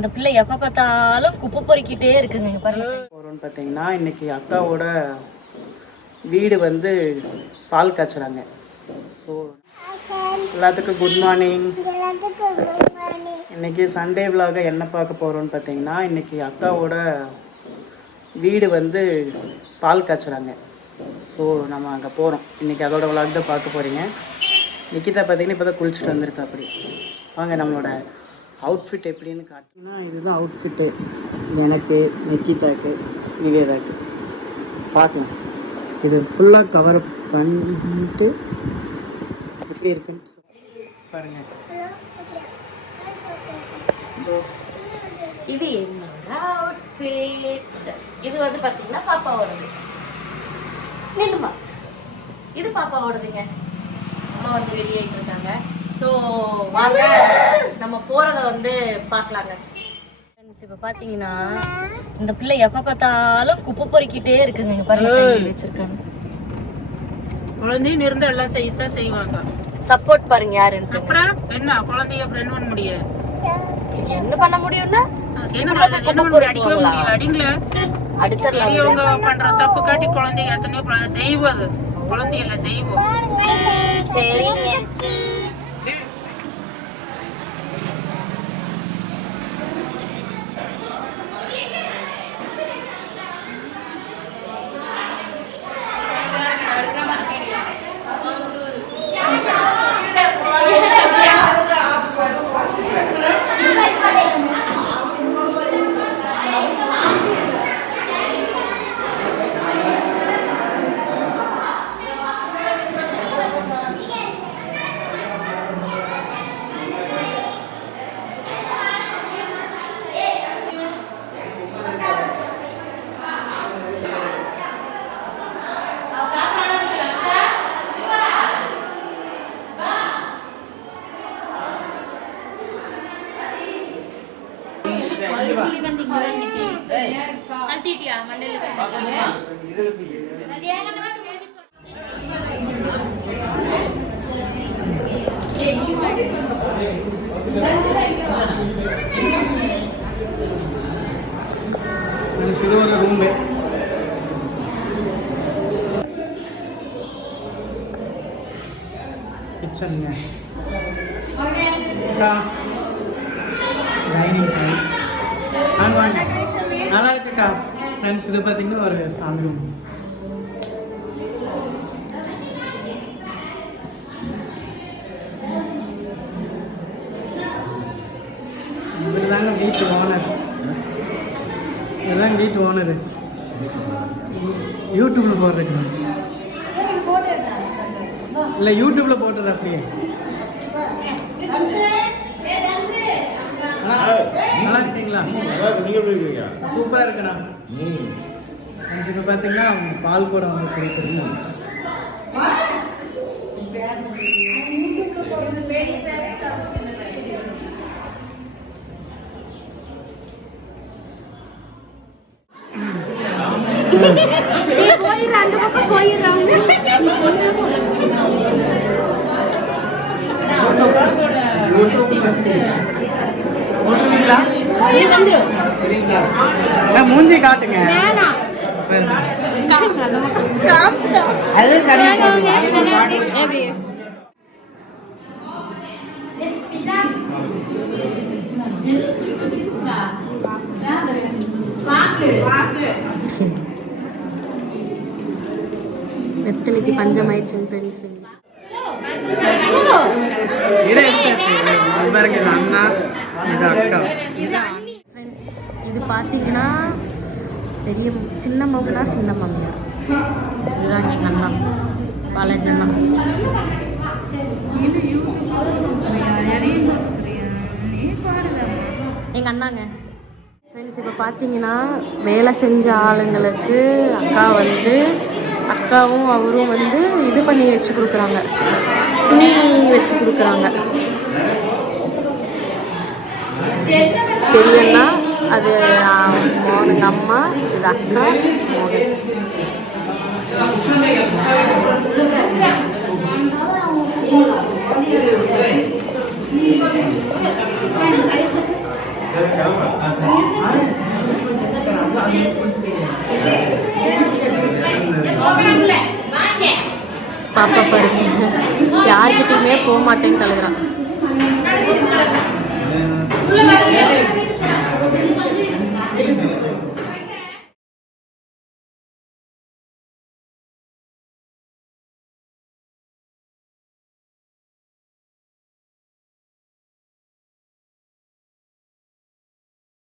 இந்த பிள்ளை எப்போ பார்த்தாலும் குப்பை பொறுக்கிட்டே இருக்குங்க. பாருங்க போகிறோன்னு பார்த்தீங்கன்னா இன்றைக்கி அக்காவோட வீடு வந்து பால் காய்ச்சுறாங்க. ஸோ எல்லாத்துக்கும் குட் மார்னிங். இன்றைக்கி சண்டே விலாக என்ன பார்க்க போகிறோன்னு பார்த்தீங்கன்னா இன்றைக்கி அக்காவோட வீடு வந்து பால் காய்ச்சுறாங்க. ஸோ நம்ம அங்கே போகிறோம். இன்றைக்கி அதோட விலாக் தான் பார்க்க போகிறீங்க. நிக்கிதா பார்த்தீங்கன்னா இப்போ தான் குளிச்சுட்டு வந்திருக்கா. அப்படி வாங்க நம்மளோட அவுட்ஃபிட் எப்படின்னு காட்டினா இதுதான் அவுட்ஃபிட்டு எனக்கு, நிக்கிதாக்கு, நிவேதாக்கு. பார்க்கலாம் இது ஃபுல்லாக கவர் பண்ணிட்டு எப்படி இருக்குன்னு பாருங்கள். இது என்னோட அவுட்ஃபிட். இது வந்து பார்த்தீங்கன்னா பாப்பாவோடது. நில்லுமா, இது பாப்பாவோடதுங்க. அம்மா வந்து ரெடி ஆகிட்டு இருக்காங்க. ஸோ வாங்க நம்ம போகிறத வந்து பார்க்கலாங்க. இப்போ பார்த்தீங்கன்னா இந்த பிள்ளை எப்போ பார்த்தாலும் குப்பை பொறுக்கிட்டே இருக்குங்க. இங்கே பாருங்க வச்சிருக்காங்க. குழந்தையும் இருந்து எல்லாம் செய்யத்தான் செய்வாங்க. சப்போர்ட் பாருங்க யாருன்னு. அப்புறம் என்ன குழந்தைய அப்புறம் என்ன பண்ண முடியும்? என்ன பண்ண முடியும்னா அடிக்கவே முடியல. அடிங்கள அடிச்சிடலாம். இவங்க பண்ற தப்பு காட்டி குழந்தைங்க எத்தனையோ தெய்வம். அது குழந்தை இல்ல தெய்வம். சரிங்க. ரூம் கிச்சனுங்க. நல்லா இருக்குக்கா ஃப்ரெண்ட்ஸ். இது பார்த்தீங்கன்னா ஒரு சாமி ரூம். இதுதாங்க வீட்டு ஓனர். இதுதாங்க வீட்டு ஓனரு. யூடியூப்ல போடுறதுக்கு இல்லை, யூடியூப்ல போட்டுறது அப்படியே. நல்லா இருக்கீங்களா? சூப்பரா இருக்குண்ணா. இப்போ பார்த்தீங்கன்னா பால் கூட வந்து கொடுக்குறீங்க. மூஞ்சி காட்டுங்க. அது தனியா வெத்தலைக்கு பஞ்சமாயிடுச்சுன்னு ஃப்ரெண்ட்ஸ். அண்ணா, இது அக்கா. இது பார்த்தீங்கன்னா பெரிய சின்ன மாமனார், சின்ன மாமியார். இதுதான் எங்கள் அண்ணா பாலாஜி அண்ணா. எங்கள் அண்ணாங்க ஃப்ரெண்ட்ஸ். இப்போ பார்த்தீங்கன்னா வேலை செஞ்ச ஆளுங்களுக்கு அக்காவும் அவரும் வந்து இது பண்ணி வச்சு கொடுக்குறாங்க, துணி வச்சு கொடுக்குறாங்க. பெரியண்ணா, அது மோனுங்க அம்மா, இது அக்கா, மோனு. பாப்பா பாருங்க, யார்கிட்டயுமே போக மாட்டேன்னு தழுகிறான்.